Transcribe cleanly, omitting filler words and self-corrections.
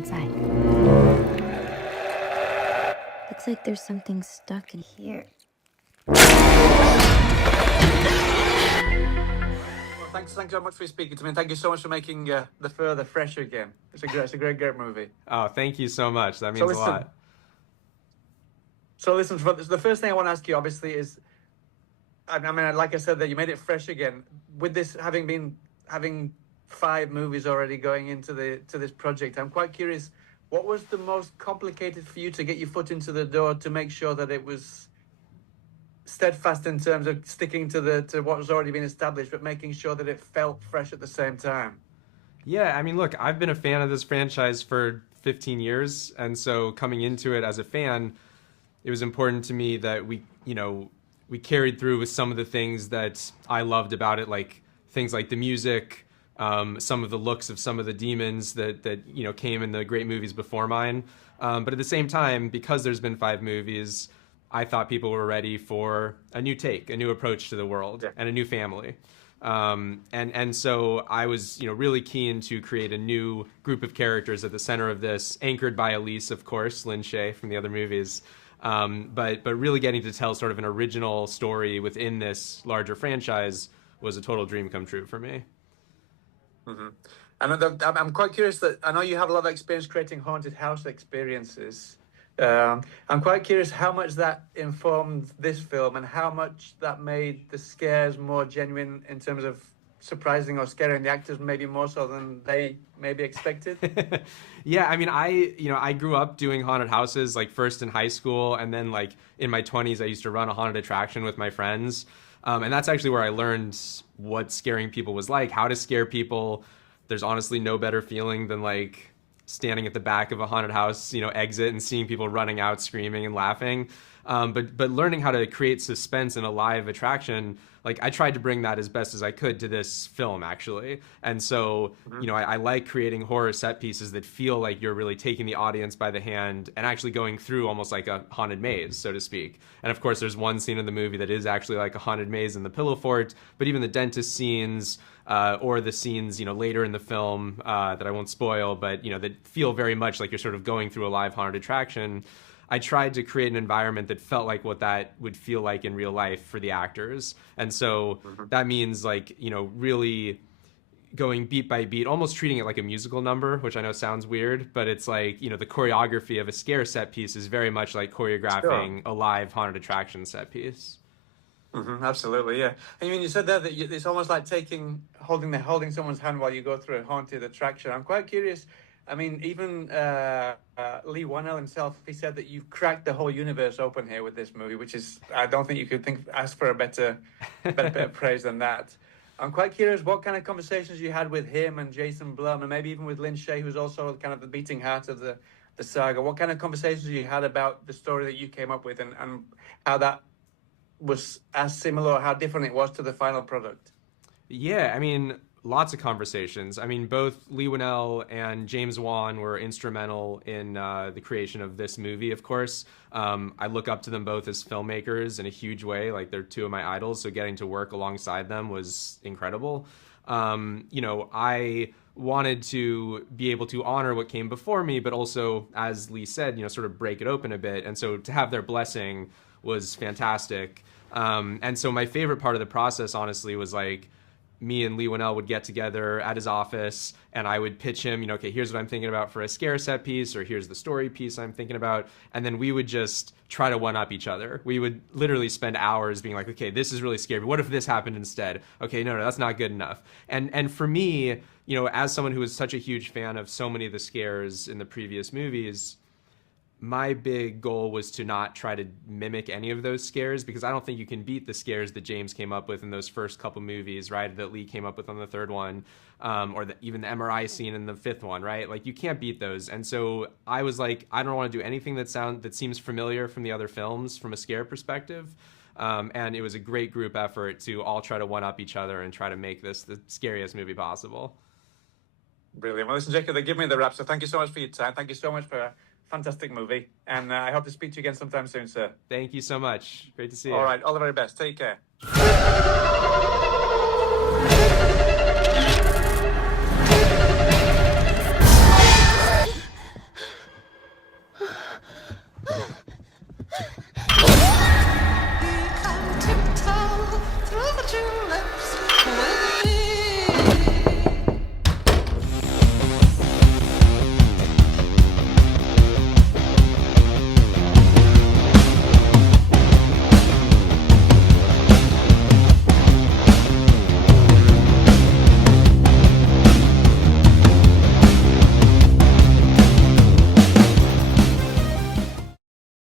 inside. Looks like there's something stuck in here. Well, thanks so much for speaking to me, and thank you so much for making The Further fresh again. It's a great movie. Oh, thank you so much. That means a lot. So listen, the first thing I want to ask you, obviously, is, I mean, like I said, that you made it fresh again. With this having 5 movies already going into this project, I'm quite curious, what was the most complicated for you to get your foot into the door to make sure that it was steadfast in terms of sticking to what was already been established, but making sure that it felt fresh at the same time? Yeah, I mean, look, I've been a fan of this franchise for 15 years, and so coming into it as a fan, it was important to me that we carried through with some of the things that I loved about it, like things like the music, some of the looks of some of the demons that came in the great movies before mine. But at the same time, because there's been 5 movies, I thought people were ready for a new take, a new approach to the world, and a new family. And so I was, really keen to create a new group of characters at the center of this, anchored by Elise, of course, Lin Shaye from the other movies. But really getting to tell sort of an original story within this larger franchise was a total dream come true for me. Mm-hmm. And I'm quite curious that I know you have a lot of experience creating haunted house experiences. I'm quite curious how much that informed this film and how much that made the scares more genuine in terms of surprising or scaring the actors, maybe more so than they maybe expected. Yeah, I mean, I grew up doing haunted houses, like first in high school, and then like in my 20s I used to run a haunted attraction with my friends, and that's actually where I learned what scaring people was like, how to scare people. There's honestly no better feeling than like standing at the back of a haunted house, exit, and seeing people running out screaming and laughing. But learning how to create suspense in a live attraction, like I tried to bring that as best as I could to this film, actually. And so, I like creating horror set pieces that feel like you're really taking the audience by the hand and actually going through almost like a haunted maze, so to speak. And of course, there's one scene in the movie that is actually like a haunted maze in the Pillow Fort, but even the dentist scenes, or the scenes, later in the film that I won't spoil, but, that feel very much like you're sort of going through a live haunted attraction. I tried to create an environment that felt like what that would feel like in real life for the actors. And so that means like, really going beat by beat, almost treating it like a musical number, which I know sounds weird, but it's like, the choreography of a scare set piece is very much like choreographing a live haunted attraction set piece. Mm-hmm, absolutely, yeah. And you said there that it's almost like holding someone's hand while you go through a haunted attraction. I'm quite curious. I mean, even Leigh Whannell himself, he said that you've cracked the whole universe open here with this movie, which is, I don't think you could ask for a better praise than that. I'm quite curious what kind of conversations you had with him and Jason Blum, and maybe even with Lin Shaye, who's also kind of the beating heart of the saga. What kind of conversations you had about the story that you came up with, and how that was as similar or how different it was to the final product? Yeah, I mean, lots of conversations. I mean, both Leigh Whannell and James Wan were instrumental in the creation of this movie, of course. I look up to them both as filmmakers in a huge way. Like, they're 2 of my idols, so getting to work alongside them was incredible. I wanted to be able to honor what came before me, but also, as Lee said, sort of break it open a bit. And so to have their blessing was fantastic. And so my favorite part of the process, honestly, was like, me and Leigh Whannell would get together at his office, and I would pitch him, okay, here's what I'm thinking about for a scare set piece, or here's the story piece I'm thinking about. And then we would just try to one-up each other. We would literally spend hours being like, okay, this is really scary. What if this happened instead? Okay, no, that's not good enough. And for me, as someone who was such a huge fan of so many of the scares in the previous movies, my big goal was to not try to mimic any of those scares, because I don't think you can beat the scares that James came up with in those first couple movies, right? That Lee came up with on the 3rd one, or even the MRI scene in the 5th one, right? Like, you can't beat those. And so I was like, I don't want to do anything that seems familiar from the other films from a scare perspective. And it was a great group effort to all try to one-up each other and try to make this the scariest movie possible. Brilliant. Well, listen, Jacob, they give me the wrap, so thank you so much for your time. Thank you so much for fantastic movie, and I hope to speak to you again sometime soon, sir. Thank you so much. Great to see you. All right, all the very best. Take care.